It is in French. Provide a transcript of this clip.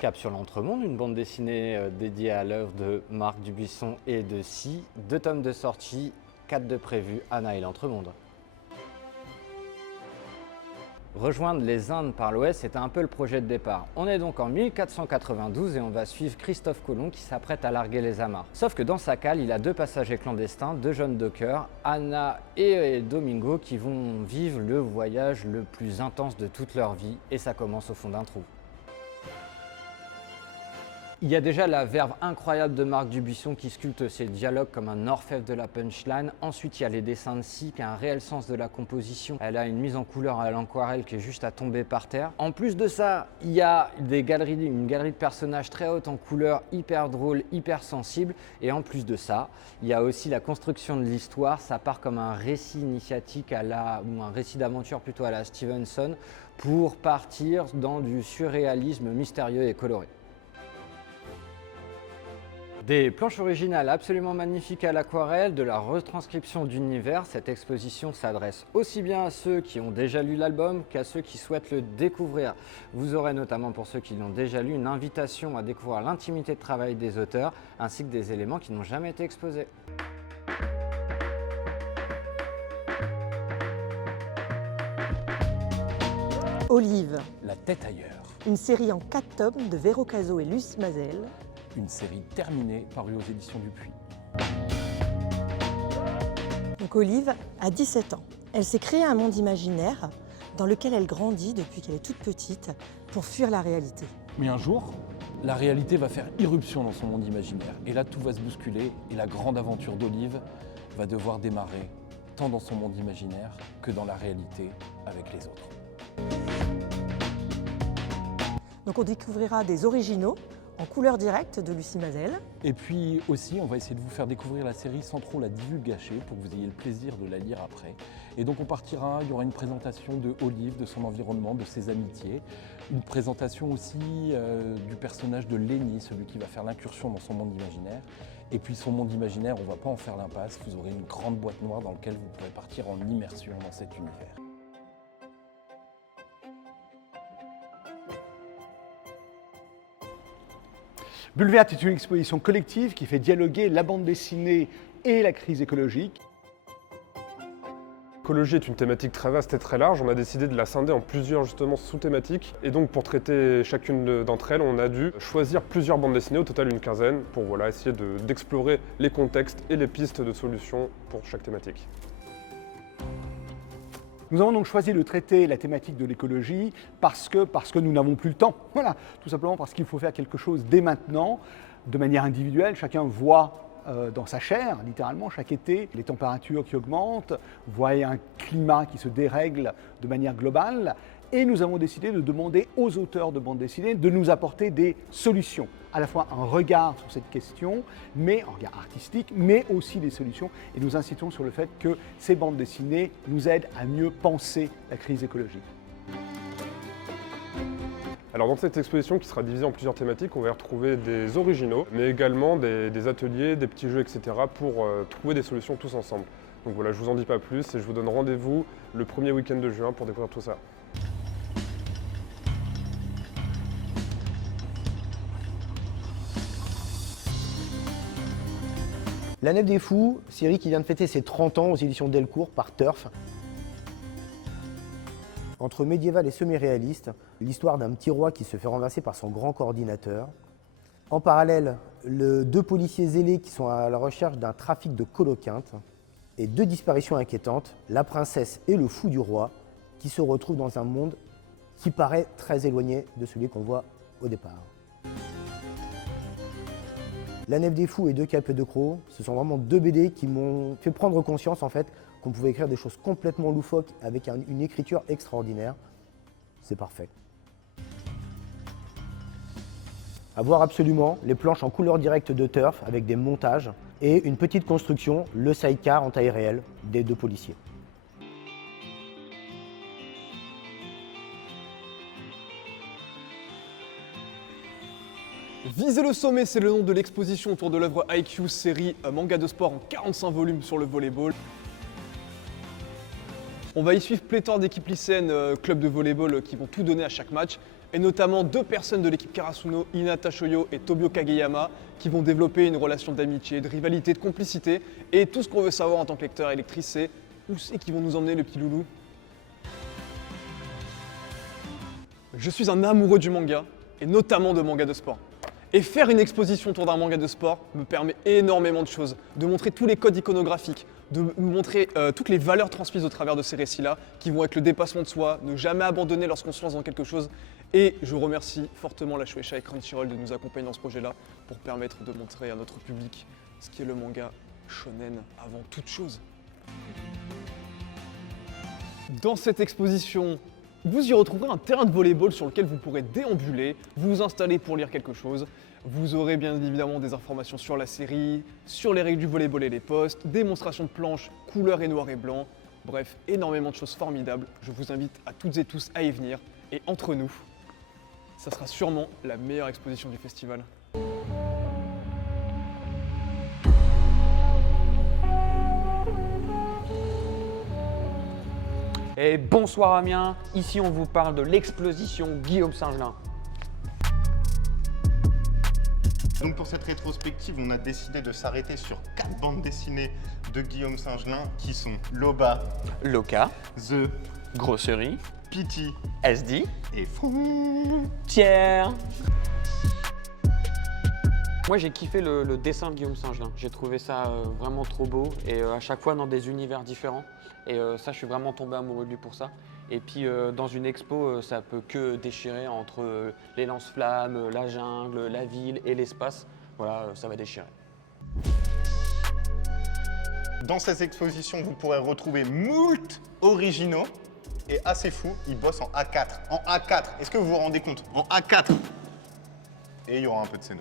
Cap sur l'Entremonde, une bande dessinée dédiée à l'œuvre de Marc Dubuisson et de Si. 2 tomes de sortie, 4 de prévus, Anna et l'Entremonde. Rejoindre les Indes par l'ouest, c'était un peu le projet de départ. On est donc en 1492 et on va suivre Christophe Colomb qui s'apprête à larguer les amarres. Sauf que dans sa cale, il a 2 passagers clandestins, 2 jeunes dockers, Anna et Domingo, qui vont vivre le voyage le plus intense de toute leur vie, et ça commence au fond d'un trou. Il y a déjà la verve incroyable de Marc Dubuisson qui sculpte ses dialogues comme un orfèvre de la punchline. Ensuite, il y a les dessins de Si qui a un réel sens de la composition. Elle a une mise en couleur à l'aquarelle qui est juste à tomber par terre. En plus de ça, il y a une galerie de personnages très haute en couleur, hyper drôle, hyper sensible. Et en plus de ça, il y a aussi la construction de l'histoire. Ça part comme un récit initiatique ou un récit d'aventure plutôt à la Stevenson pour partir dans du surréalisme mystérieux et coloré. Des planches originales absolument magnifiques à l'aquarelle, de la retranscription d'univers. Cette exposition s'adresse aussi bien à ceux qui ont déjà lu l'album qu'à ceux qui souhaitent le découvrir. Vous aurez notamment, pour ceux qui l'ont déjà lu, une invitation à découvrir l'intimité de travail des auteurs ainsi que des éléments qui n'ont jamais été exposés. Olive, La tête ailleurs, une série en 4 tomes de Véro Cazot et Luce Mazel. une série terminée parue aux éditions Dupuis. Donc Olive a 17 ans. Elle s'est créée un monde imaginaire dans lequel elle grandit depuis qu'elle est toute petite pour fuir la réalité. Mais un jour, la réalité va faire irruption dans son monde imaginaire. Et là, tout va se bousculer et la grande aventure d'Olive va devoir démarrer, tant dans son monde imaginaire que dans la réalité avec les autres. Donc on découvrira des originaux en couleur directe de Lucie Mazel. Et puis aussi, on va essayer de vous faire découvrir la série sans trop la divulgacher pour que vous ayez le plaisir de la lire après. Et donc on partira, il y aura une présentation de Olive, de son environnement, de ses amitiés. Une présentation aussi du personnage de Lenny, celui qui va faire l'incursion dans son monde imaginaire. Et puis son monde imaginaire, on ne va pas en faire l'impasse, vous aurez une grande boîte noire dans laquelle vous pourrez partir en immersion dans cet univers. Bulle Verte est une exposition collective qui fait dialoguer la bande dessinée et la crise écologique. L'écologie est une thématique très vaste et très large. On a décidé de la scinder en plusieurs justement sous-thématiques. Et donc pour traiter chacune d'entre elles, on a dû choisir plusieurs bandes dessinées, au total une quinzaine, pour essayer d'explorer les contextes et les pistes de solutions pour chaque thématique. Nous avons donc choisi de traiter la thématique de l'écologie parce que nous n'avons plus le temps. Voilà, tout simplement parce qu'il faut faire quelque chose dès maintenant, de manière individuelle. Chacun voit dans sa chair, littéralement, chaque été, les températures qui augmentent, voit un climat qui se dérègle de manière globale. Et nous avons décidé de demander aux auteurs de bande dessinée de nous apporter des solutions, à la fois un regard sur cette question, mais un regard artistique, mais aussi des solutions. Et nous insistons sur le fait que ces bandes dessinées nous aident à mieux penser la crise écologique. Alors dans cette exposition qui sera divisée en plusieurs thématiques, on va y retrouver des originaux, mais également des ateliers, des petits jeux, etc. pour trouver des solutions tous ensemble. Donc voilà, je vous en dis pas plus et je vous donne rendez-vous le premier week-end de juin pour découvrir tout ça. La Nef des Fous, série qui vient de fêter ses 30 ans aux éditions Delcourt par Turf. Entre médiéval et semi-réaliste, l'histoire d'un petit roi qui se fait renverser par son grand coordinateur. En parallèle, 2 policiers zélés qui sont à la recherche d'un trafic de coloquintes. Et 2 disparitions inquiétantes, la princesse et le fou du roi, qui se retrouvent dans un monde qui paraît très éloigné de celui qu'on voit au départ. La Nef des Fous et 2 Capes de Croc, ce sont vraiment 2 BD qui m'ont fait prendre conscience en fait qu'on pouvait écrire des choses complètement loufoques avec une écriture extraordinaire. C'est parfait. À voir absolument les planches en couleur directe de Turf avec des montages et une petite construction, le sidecar en taille réelle des 2 policiers. Viser le sommet, c'est le nom de l'exposition autour de l'œuvre IQ, série manga de sport en 45 volumes sur le volleyball. On va y suivre pléthore d'équipes lycéennes, clubs de volleyball qui vont tout donner à chaque match. et notamment 2 personnes de l'équipe Karasuno, Hinata Shoyo et Tobio Kageyama, qui vont développer une relation d'amitié, de rivalité, de complicité. Et tout ce qu'on veut savoir en tant que lecteur et lectrice, c'est où c'est qu'ils vont nous emmener, le petit loulou? Je suis un amoureux du manga, et notamment de manga de sport. Et faire une exposition autour d'un manga de sport me permet énormément de choses, de montrer tous les codes iconographiques, de nous montrer toutes les valeurs transmises au travers de ces récits-là, qui vont être le dépassement de soi, ne jamais abandonner lorsqu'on se lance dans quelque chose. Et je remercie fortement la Shueisha et Crunchyroll de nous accompagner dans ce projet-là pour permettre de montrer à notre public ce qui est le manga shonen avant toute chose. Dans cette exposition, vous y retrouverez un terrain de volleyball sur lequel vous pourrez déambuler, vous installer pour lire quelque chose. Vous aurez bien évidemment des informations sur la série, sur les règles du volleyball et les postes, démonstration de planches, couleur et noir et blanc. Bref, énormément de choses formidables. Je vous invite à toutes et tous à y venir. Et entre nous, ça sera sûrement la meilleure exposition du festival. Et bonsoir Amiens, ici on vous parle de l'exposition Guillaume Singelin. Donc pour cette rétrospective, on a décidé de s'arrêter sur 4 bandes dessinées de Guillaume Singelin qui sont Loba, Loca, The, Grosserie, Pity SD et Fou. Tiers. Moi j'ai kiffé le dessin de Guillaume Singelin, j'ai trouvé ça vraiment trop beau et à chaque fois dans des univers différents. Et ça, je suis vraiment tombé amoureux de lui pour ça. Et puis dans une expo, ça peut que déchirer entre les lance-flammes, la jungle, la ville et l'espace. Voilà, ça va déchirer. Dans cette exposition, vous pourrez retrouver moult originaux et assez fou, il bosse en A4. En A4, est-ce que vous vous rendez compte? En A4. Et il y aura un peu de scéno.